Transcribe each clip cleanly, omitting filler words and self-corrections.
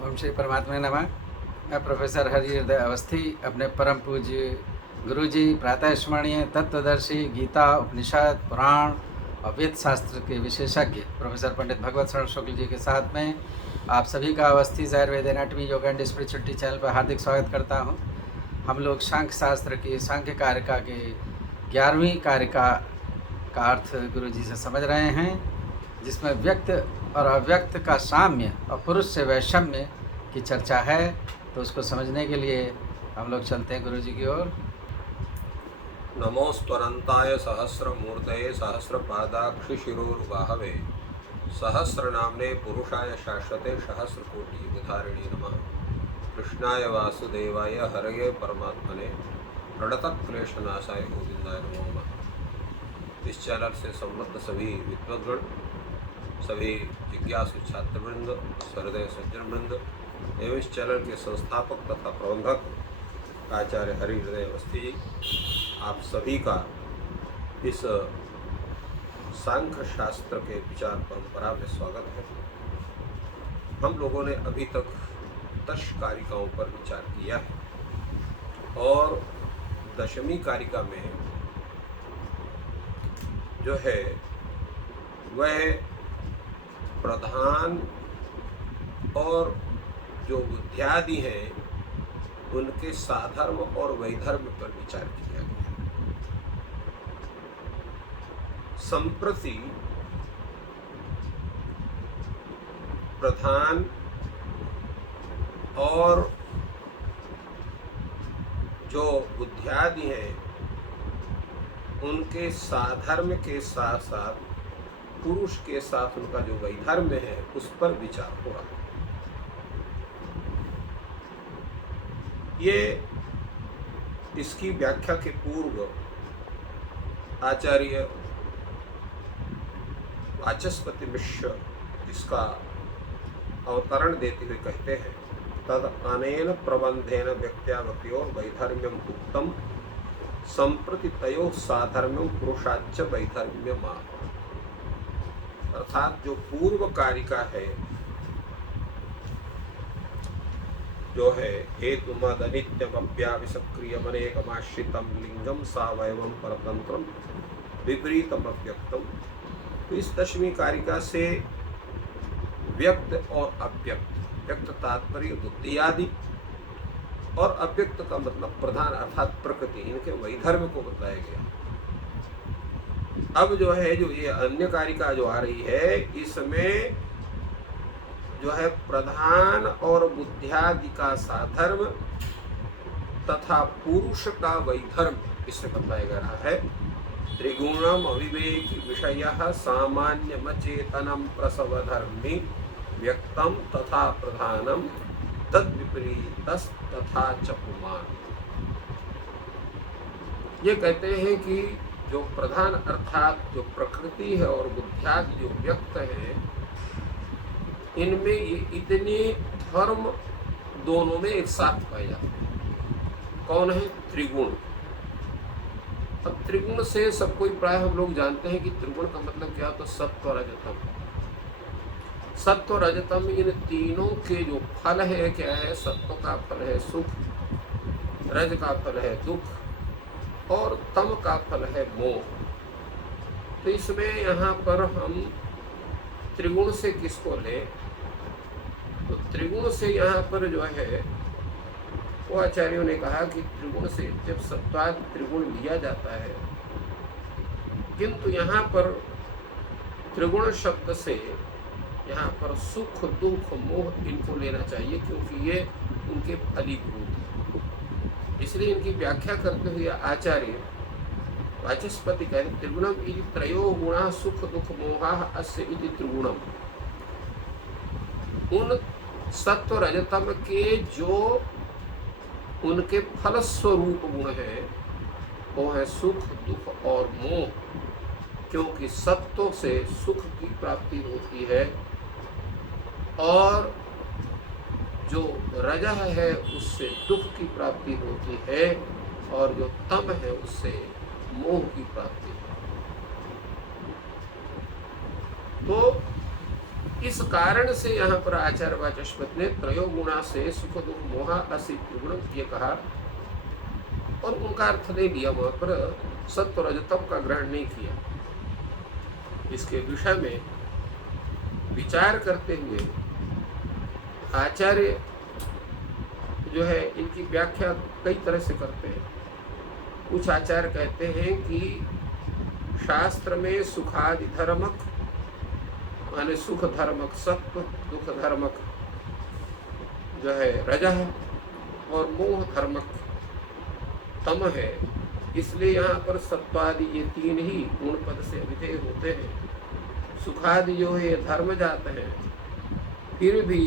ओम श्री परमात्मा नमः। मैं प्रोफेसर हरि हृदय अवस्थी अपने परम पूज्य गुरु जी प्रातः स्मरणीय तत्वदर्शी गीता उपनिषद पुराण और वेद शास्त्र के विशेषज्ञ प्रोफेसर पंडित भगवत शरण शुक्ल जी के साथ में आप सभी का Awasthi Ayurveda anatomy yoga and spirituality channel पर हार्दिक स्वागत करता हूँ। हम लोग सांख्य शास्त्र की सांख्य कारिका के 11वीं कारिका का अर्थ गुरु जी से समझ रहे हैं, जिसमें व्यक्त और अव्यक्त का साम्य और पुरुष से वैषम्य की चर्चा है। तो उसको समझने के लिए हम लोग चलते हैं गुरु जी की ओर। नमोस्तरंताय सहस्रमूर्तये सहस्रपादाक्षि शिरोरुबाहवे सहस्रनाम्ने पुरुषाय शाश्वते सहस्रकोटियुगधारिणे नमः। कृष्णाय वासुदेवाय हरये परमात्मने प्रणतक्लेशनाशाय गोविंदाय नमो नमः। इस चैनल से संबद्ध सभी विद्वद्गण, सभी जिज्ञासु छात्रवृंद, हृदय सज्जनवृंद एवं इस चैनल के संस्थापक तथा प्रबंधक आचार्य हरि हृदय अवस्थी जी, आप सभी का इस सांख्य शास्त्र के विचार परंपरा में स्वागत है। हम लोगों ने अभी तक 10 कारिकाओं पर विचार किया है और 10वीं कारिका में जो है वह प्रधान और जो बुद्ध्यादि हैं उनके साधर्म और वैधर्म पर विचार किया गया। संप्रति प्रधान और जो बुद्ध्यादि हैं उनके साधर्म के साथ साथ पुरुष के साथ उनका जो वैधर्म है उस पर विचार हो रहा है। ये इसकी व्याख्या के पूर्व आचार्य वाचस्पति मिश्र इसका अवतरण देते हुए कहते हैं, तद अनेन प्रबंधेन व्यक्त्यावक्योर वैधर्म्यम उक्तम संप्रति तयोः साधर्म्यम पुरुषाच्च वैधर्म्यम। अर्थात जो पूर्व कारिका है जो है हेतुमद अनित्यम अव्याविसक्रियम अनेकमाश्रितम लिंगम सावयवम परतंत्रम विपरीतम अव्यक्तम। तो इस 10वीं कारिका से व्यक्त और अव्यक्त, व्यक्त तात्पर्य बुद्धि आदि और अव्यक्त का मतलब प्रधान अर्थात प्रकृति, इनके वैधर्म को बताया गया। अब जो है जो ये अन्य कारिका जो आ रही है इसमें जो है प्रधान और बुद्ध्यादि का साधर्म तथा पुरुष का वैधर्म इससे बताया जा रहा है। त्रिगुणम अविवेकी विषयः सामान्यमचेतनम प्रसवधर्मी व्यक्तम तथा प्रधानम तद विपरीतस् तथा च पुमान्। ये कहते हैं कि जो प्रधान अर्थात जो प्रकृति है और बुद्ध्यादि जो व्यक्त है, इनमें ये इतने धर्म दोनों में एक साथ पाए जाते हैं। कौन है? त्रिगुण। अब त्रिगुण से सब कोई प्राय हम लोग जानते हैं कि त्रिगुण का मतलब क्या, तो सत्व रजतम। सत्व रजतम इन तीनों के जो फल है क्या है? सत्व का फल है सुख, रज का फल है दुख और तम का फल है मोह। तो इसमें यहाँ पर हम त्रिगुण से किसको लें? तो त्रिगुण से यहाँ पर जो है वो आचार्यों ने कहा कि त्रिगुण से जब सत्वाद त्रिगुण लिया जाता है, किंतु यहाँ पर त्रिगुण शब्द से यहाँ पर सुख दुख मोह इनको लेना चाहिए, क्योंकि ये उनके फलीभूत हैं। इसलिए इनकी व्याख्या करते हुए आचार्य वाचस्पति कहते त्रिगुणम इति त्रयो गुणा सुख दुख मोहा अस्य इति त्रिगुणम। उन सत्व रजतम के जो उनके फल स्वरूप गुण है वो है सुख दुख और मोह, क्योंकि सत्व से सुख की प्राप्ति होती है और जो रजह है उससे दुख की प्राप्ति होती है और जो तम है उससे मोह की प्राप्ति है। तो इस कारण से यहाँ पर आचार्य वाचस्पति ने त्रयो गुणा से सुख दुख मोह असी त्रिगुण ये कहा, और उनका अर्थ नहीं दिया, वहां पर सत्व रजतम का ग्रहण नहीं किया। इसके विषय में विचार करते हुए आचार्य जो है इनकी व्याख्या कई तरह से करते हैं। कुछ आचार्य कहते हैं कि शास्त्र में सुखादि धर्मक माने सुख धर्मक सत्व, दुख धर्मक जो है रजः और मोह धर्मक तम है, इसलिए यहाँ पर सत्वादि ये तीन ही गुण पद से अभिधेय होते हैं। सुखादि जो है ये धर्म जाते हैं, फिर भी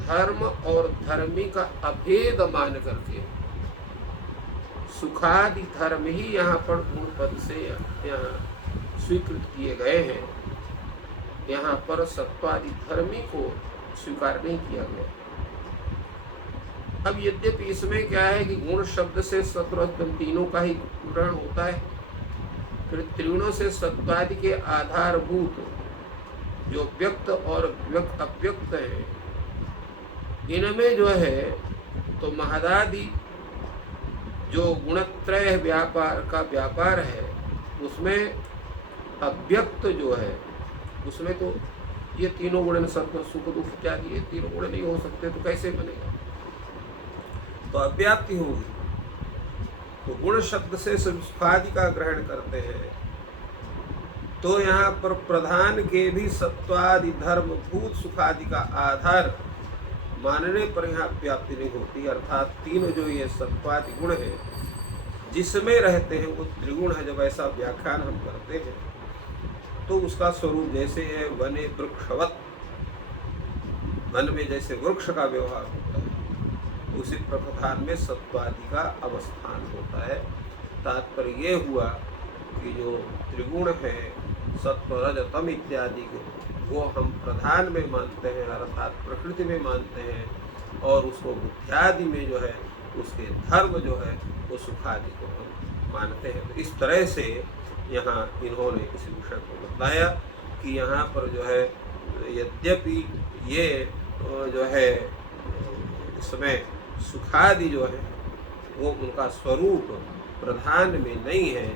धर्म और धर्मी का अभेद मान करके सुखादि धर्म ही यहाँ पर गुण पद से यहाँ स्वीकृत किए गए हैं। यहाँ पर सत्वादि धर्मी को स्वीकार नहीं किया गया। अब यद्यपि इसमें क्या है कि गुण शब्द से सत्वरजतम तीनों का ही ग्रहण होता है, फिर त्रिगुणों से सत्वादि के आधारभूत जो व्यक्त और अव्यक्त है, इनमें जो है तो महदादि जो गुणत्रय व्यापार का व्यापार है, उसमें अव्यक्त जो है उसमें तो ये तीनों गुण सत्व सुख दुख इत्यादि ये तीनों गुण नहीं हो सकते, तो कैसे बनेगा? तो अव्याप्ति होगी। तो गुण शब्द से सुखादि का ग्रहण करते हैं, तो यहाँ पर प्रधान के भी सत्वादि धर्म भूत सुखादि का आधार मानने पर यहाँ व्याप्ति नहीं होती। अर्थात तीन जो ये सत्वादि गुण है जिसमें रहते हैं वो त्रिगुण है। जब ऐसा व्याख्यान हम करते हैं तो उसका स्वरूप जैसे है वने वृक्षवत, वन में जैसे वृक्ष का व्यवहार होता है, उसी प्रधान में सत्वादि का अवस्थान होता है। तात्पर्य ये हुआ कि जो त्रिगुण है सत्व रज तम इत्यादि वो हम प्रधान में मानते हैं, अर्थात प्रकृति में मानते हैं, और उसको बुद्ध्यादि में जो है उसके धर्म जो है वो सुखादि को हम मानते हैं। तो इस तरह से यहाँ इन्होंने इस विषय को बताया कि यहाँ पर जो है यद्यपि ये जो है इसमें सुखादि जो है वो उनका स्वरूप प्रधान में नहीं है,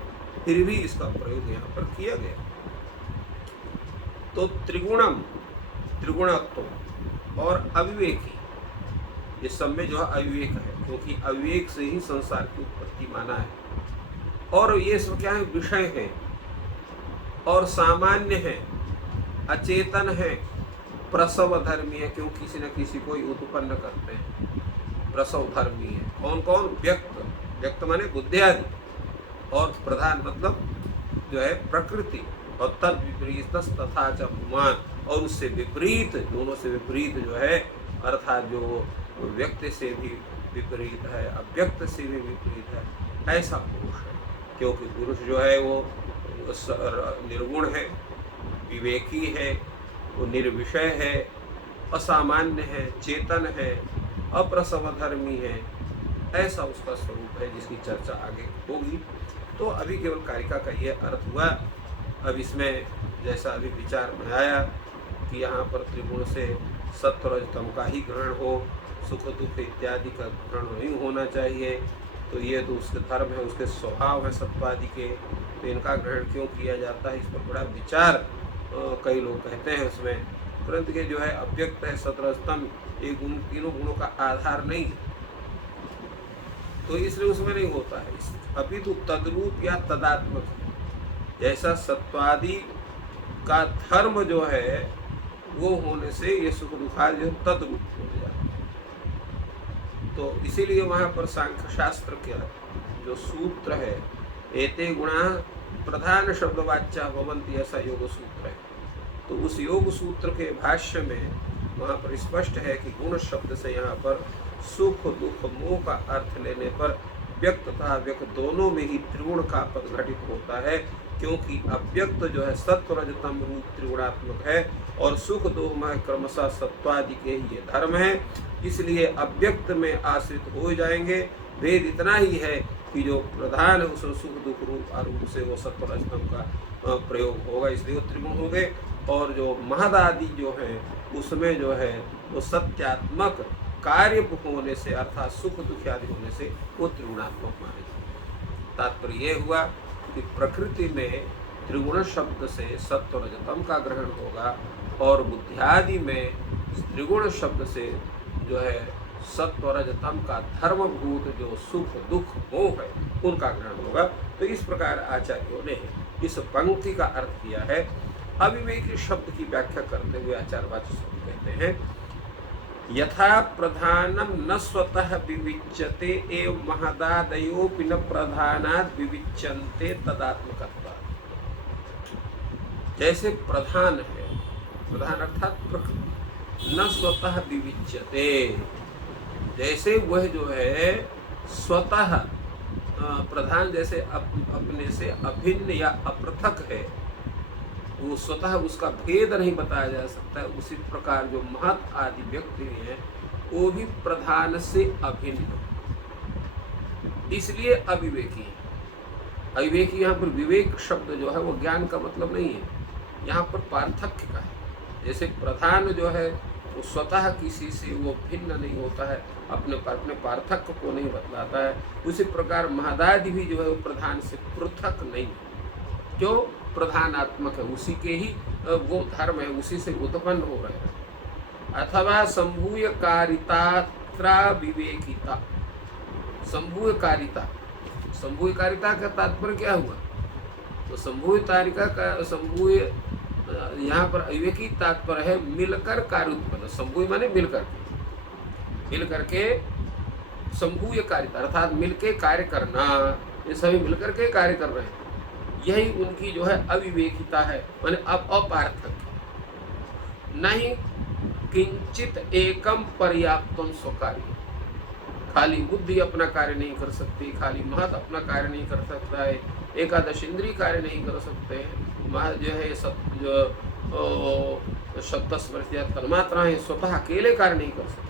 फिर भी इसका प्रयोग यहाँ पर किया गया। तो त्रिगुणम त्रिगुणत्व और अविवेकी, इस सब में जो है अविवेक है, क्योंकि अविवेक से ही संसार की उत्पत्ति माना है। और ये सब क्या है? विषय है और सामान्य है, अचेतन है, प्रसव धर्मी है, क्यों किसी न किसी को उत्पन्न करते हैं, प्रसव धर्मी है। कौन कौन? व्यक्त, व्यक्त माने बुद्धि आदि, और प्रधान मतलब जो है प्रकृति, और तद विपरीत तथा च पुमान, और उससे विपरीत, दोनों से विपरीत जो है, अर्थात जो व्यक्त से भी विपरीत है, अव्यक्त से भी विपरीत है, ऐसा पुरुष है। क्योंकि पुरुष जो है वो निर्गुण है, विवेकी है, वो निर्विषय है, असामान्य है, चेतन है, अप्रसवधर्मी है, ऐसा उसका स्वरूप है जिसकी चर्चा आगे होगी। तो अभी केवल कारिका का ये अर्थ हुआ। अब इसमें जैसा अभी विचार में आया कि यहाँ पर त्रिगुण से सत्व रज तम का ही ग्रहण हो, सुख दुख इत्यादि का ग्रहण नहीं होना चाहिए, तो ये तो उसके धर्म है, उसके स्वभाव है सत्वादि के, तो इनका ग्रहण क्यों किया जाता है, इस पर बड़ा विचार कई लोग कहते हैं उसमें। परंतु के जो है अव्यक्त है सत्रस्तम, ये गुण तीनों गुणों का आधार नहीं है, तो इसलिए उसमें नहीं होता है। अभी तो तद्रूप या तदात्मक है, जैसा सत्वादि का धर्म जो है वो होने से ये सुख दुखादि जो तद्रूप हो जाता है। तो इसीलिए वहाँ पर सांख्य शास्त्र का जो सूत्र है, एते गुणा प्रधान शब्दवाच्या भवन्ति, ऐसा योग सूत्र है। तो उस योग सूत्र के भाष्य में वहाँ पर स्पष्ट है कि गुण शब्द से यहाँ पर सुख दुख मोह का अर्थ लेने पर व्यक्त तथा व्यक्त दोनों में ही त्रिगुण का पद घटित होता है, क्योंकि अव्यक्त जो है सत्व रजतम रूप त्रिगुणात्मक है, और सुख दोह क्रमशः सत्वादि के ये धर्म है, इसलिए अव्यक्त में आश्रित हो जाएंगे। भेद इतना ही है कि जो प्रधान है उसमें सुख दुख रूप आरूप से वो सत्व रजतम का प्रयोग होगा, इसलिए वो त्रिगुण हो गए। और जो महदादि जो है उसमें जो है वो सत्यात्मक कार्य होने से अर्थात सुख दुख आदि होने से वो त्रिगुणात्मक माने जाते। तात्पर्य ये हुआ कि प्रकृति में त्रिगुण शब्द से सत्व रजतम का ग्रहण होगा और बुद्धियादि में त्रिगुण शब्द से जो है सत्व रजतम का धर्मभूत जो सुख दुख मोह है उनका ग्रहण होगा। तो इस प्रकार आचार्यों ने इस पंक्ति का अर्थ किया है। अविवेकी शब्द की व्याख्या करते हुए आचार्यवाची शब्द कहते हैं यथा प्रधानम न स्वतः विविच्यते एवं महदादयोपि न प्रधानात् विविच्यन्ते तदात्मकत्वात्। जैसे प्रधान है, प्रधान अर्थात प्रकृति, न स्वतः विविच्यते, जैसे वह जो है स्वतः प्रधान जैसे अपने से अभिन्न या अपृथक है, वो स्वतः उसका भेद नहीं बताया जा सकता है। उसी प्रकार जो महत आदि व्यक्ति हैं वो भी प्रधान से अभिन्न, इसलिए अविवेकी है। अविवेकी यहाँ पर विवेक शब्द जो है वो ज्ञान का मतलब नहीं है, यहाँ पर पार्थक्य का है। जैसे प्रधान जो है वो स्वतः किसी से वो भिन्न नहीं होता है, अपने पार्थक्य को नहीं बतलाता है। उसी प्रकार महदादि भी जो है वो प्रधान से पृथक नहीं है, जो प्रधानात्मक है, उसी के ही वो धर्म है, उसी से उत्पन्न हो रहे हैं। अथवा संभूय कारिता विवेकिता, संभूय कारिता, संभूय कारिता का तात्पर्य क्या हुआ? तो संभूय तारिका का संभूय यहाँ पर अविवेकी तात्पर्य है मिलकर कार्य उत्पन्न। संभूय माने मिलकर के संभूय कारिता अर्थात मिलके कार्य करना, ये सभी मिलकर के कार्य कर रहे हैं, यही उनकी जो है अविवेकिता है, माने अपार्थक। नहीं किंचित एकम पर्याप्तम स्वकार्य, खाली बुद्धि अपना कार्य नहीं कर सकती, खाली महत अपना कार्य नहीं कर सकता है, एकादश इंद्रिय कार्य नहीं कर सकते, जो है सब जो सप्त स्मृतियाँ तन्मात्राएं स्वतः अकेले कार्य नहीं कर सकते,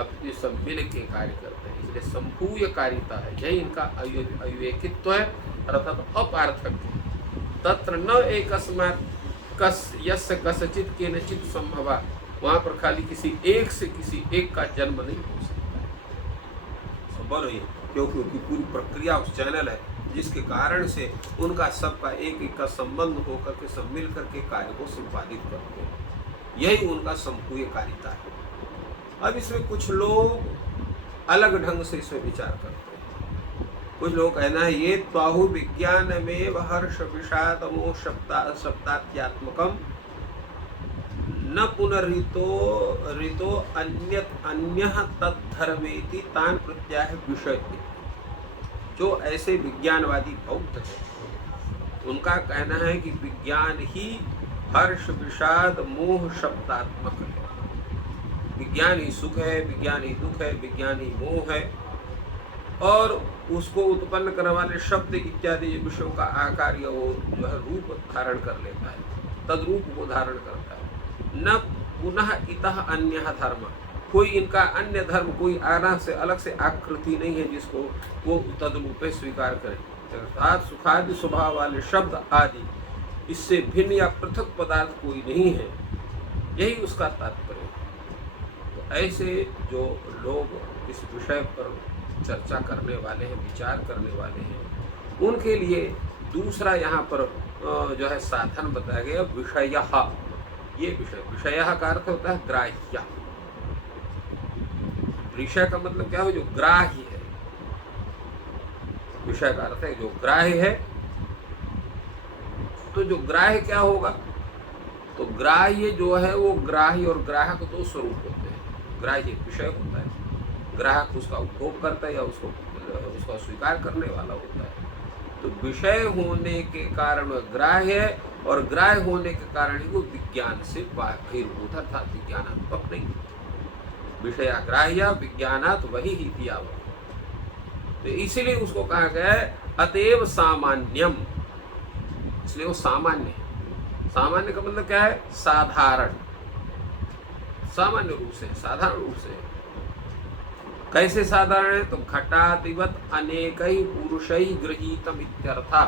अब ये सब मिल के कार्य करते हैं, इसलिए संभूय कारिता है, यही इनका अविवेकित्व है अर्थात अपार्थक। तत्र न एकस्मात् यस्य कस्यचित् केनचित् संभवा, वहाँ पर खाली किसी एक से किसी एक का जन्म नहीं हो सकता, संभव नहीं, क्योंकि उनकी पूरी प्रक्रिया उस चैनल है जिसके कारण से उनका सबका एक एक का संबंध होकर के सब मिल करके कार्य को संपादित करते हैं, यही उनका संपूर्ण कारिता है। अब इसमें कुछ लोग अलग ढंग से इसमें विचार करते हैं। कुछ लोग कहना है ये त्वाहु विज्ञान में हर्ष विषाद मोह शब्दात्यात्मकम न पुनर्रितो अन्य तद्धर्मेति तान प्रत्याह विषय। जो ऐसे विज्ञानवादी बौद्ध हैं उनका कहना है कि विज्ञान ही हर्ष विषाद मोह शब्दात्मक है, विज्ञान ही सुख है, विज्ञान ही दुख है, विज्ञान ही मोह है, और उसको उत्पन्न करने वाले शब्द इत्यादि विषयों का आकार या वो जो है रूप धारण कर लेता है, तद्रूप को धारण करता है। न पुनः इतः अन्य धर्म, कोई इनका अन्य धर्म कोई आना से अलग से आकृति नहीं है जिसको वो तद्रूपे स्वीकार करे, अर्थात सुखादि स्वभाव वाले शब्द आदि इससे भिन्न या पृथक पदार्थ कोई नहीं है, यही उसका तात्पर्य है। तो ऐसे जो लोग इस विषय पर चर्चा करने वाले हैं, विचार करने वाले हैं, उनके लिए दूसरा यहाँ पर जो है साधन बताया गया विषयः। ये विषयः का अर्थ होता है ग्राह्य। विषय का मतलब क्या है? जो ग्राह्य है। विषय का अर्थ है जो ग्राह्य है। तो जो ग्राह्य क्या होगा? तो ग्राह्य जो है वो ग्राह्य और ग्राहक दो स्वरूप होते हैं। ग्राह्य विषय होता है, ग्राहक उसका उपभोग करता है या उसका स्वीकार करने वाला होता है। तो विषय होने के कारण ग्राह्य है और ग्राह्य होने के कारण ही वो विज्ञान से बहिर्भूत अर्थात विज्ञानात्मक नहीं। विषयाग्राह्य विज्ञानात् वही ही दिया हुआ, तो इसीलिए उसको कहा गया है अतएव सामान्यम, इसलिए वो सामान्य है। सामान्य का मतलब क्या है? साधारण, सामान्य रूप से, साधारण रूप से। कैसे साधारण है? तो घटादिवत अनेक पुरुष गृहीतम इत्यर्था।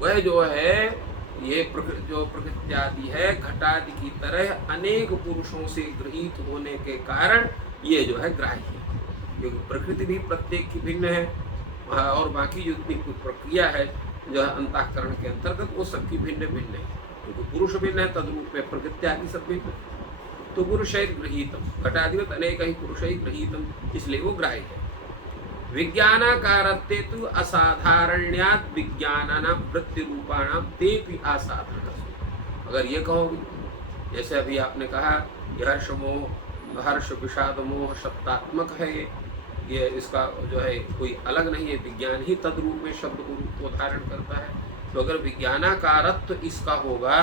वह जो है ये जो प्रकृति आदि है घटादि की तरह अनेक पुरुषों से गृहीत होने के कारण ये जो है ग्राह्य है, क्योंकि प्रकृति भी प्रत्येक की भिन्न है और बाकी जो इतनी कुछ प्रक्रिया है जो है अंतःकरण के अंतर्गत वो सबकी भिन्न भिन्न है, क्योंकि पुरुष भिन्न है तद्रूप में प्रकृति आदि सब भिन्न। तो पुरुषैर गृहीतम घटाधिवत अनेक ही पुरुषै गृहीतम, इसलिए वो ग्राह्य है। विज्ञानाकारत्वे तु असाधारण्यात् विज्ञानानां वृत्तिरूपाणां तेपि असाधारण। अगर ये कहोगे जैसे अभी आपने कहा कि हर्ष मोह हर्ष विषाद मोह शब्दात्मक है, ये इसका जो है कोई अलग नहीं है, विज्ञान ही तद्रूप में शब्द को रूप को धारण करता है। तो अगर विज्ञानाकारत्व इसका होगा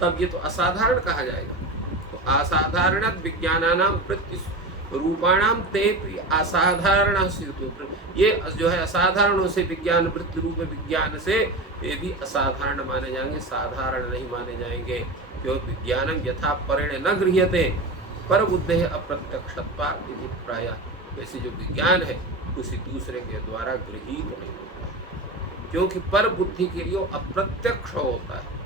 तब ये तो असाधारण कहा जाएगा। तो असाधारणत विज्ञानानां वृत्ति रूपाणाम ते असाधारण से, ये जो है असाधारणों से विज्ञान वृत्ति रूप विज्ञान से ये भी असाधारण माने जाएंगे, साधारण नहीं माने जाएंगे। क्योंकि विज्ञानम यथा परेण न गृह्यते पर बुद्धे अप्रत्यक्षत्वात् इति प्रायः, वैसे जो विज्ञान है उसी दूसरे के द्वारा गृहीत नहीं होता है, क्योंकि पर बुद्धि के लिए अप्रत्यक्ष होता है,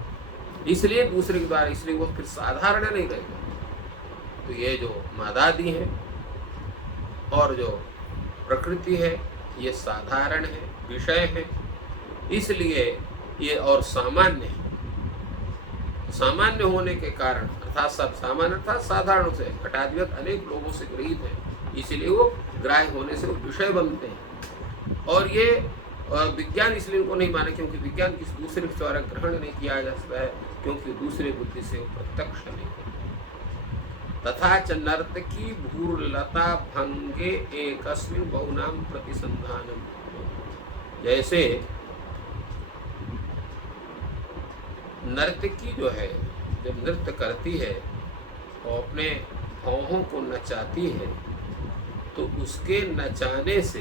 इसलिए दूसरे के द्वारा, इसलिए वो फिर साधारण नहीं रहेगा। तो ये जो मादादि है और जो प्रकृति है ये साधारण है, विषय है, इसलिए ये और सामान्य है। सामान्य होने के कारण अर्थात सब सामान्य अर्थात साधारण से घटाधिवत अनेक लोगों से गृहीत है, इसीलिए वो ग्राह्य होने से वो विषय बनते हैं। और ये विज्ञान इसलिए उनको नहीं माने क्योंकि विज्ञान किसी दूसरे के द्वारा ग्रहण नहीं किया जा सकता है, क्योंकि दूसरे बुद्धि से वो प्रत्यक्ष नहीं है। तथा च नर्तकी भूर्लता भंगे एकस्मिन् बहुनाम प्रतिसंधानम, जैसे नर्तकी जो है जब नृत्य करती है और अपने भौहों को नचाती है तो उसके नचाने से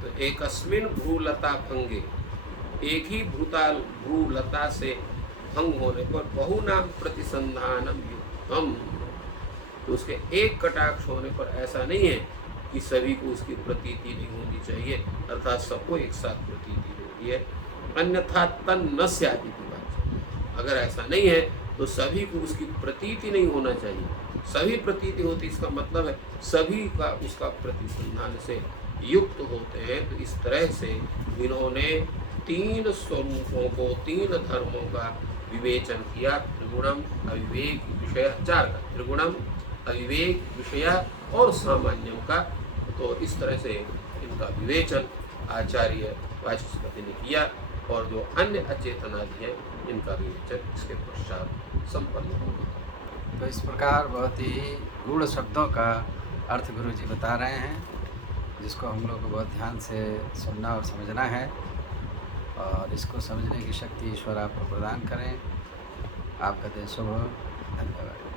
तो एकस्मिन् भ्रूलता भंगे, एक ही भ्रूलता से भंग होने पर बहुनाम प्रतिसंधानम युक्तम, तो उसके एक कटाक्ष होने पर ऐसा नहीं है कि सभी को उसकी प्रतीति नहीं होनी चाहिए, अर्थात सबको एक साथ प्रतीति होती है। अन्यथा तन न स्यादि की बात, अगर ऐसा नहीं है तो सभी को उसकी प्रतीति नहीं होना चाहिए। सभी प्रतीति होती इसका मतलब है सभी का उसका प्रतिसंधान से युक्त होते हैं। तो इस तरह से इन्होंने तीन स्वरूपों को, तीन धर्मों का विवेचन किया। त्रिगुणम अविवेक विषय, चार का त्रिगुणम अविवेक विषय और सामान्यों का। तो इस तरह से इनका विवेचन आचार्य वाचस्पति ने किया और जो अन्य अचेतनादि हैं इनका विवेचन इसके पश्चात संपन्न होगा। तो इस प्रकार बहुत ही गूढ़ शब्दों का अर्थ गुरु जी बता रहे हैं, जिसको हम लोग को बहुत ध्यान से सुनना और समझना है, और इसको समझने की शक्ति ईश्वर आपको प्रदान करें। आपका दिन शुभ हो। धन्यवाद।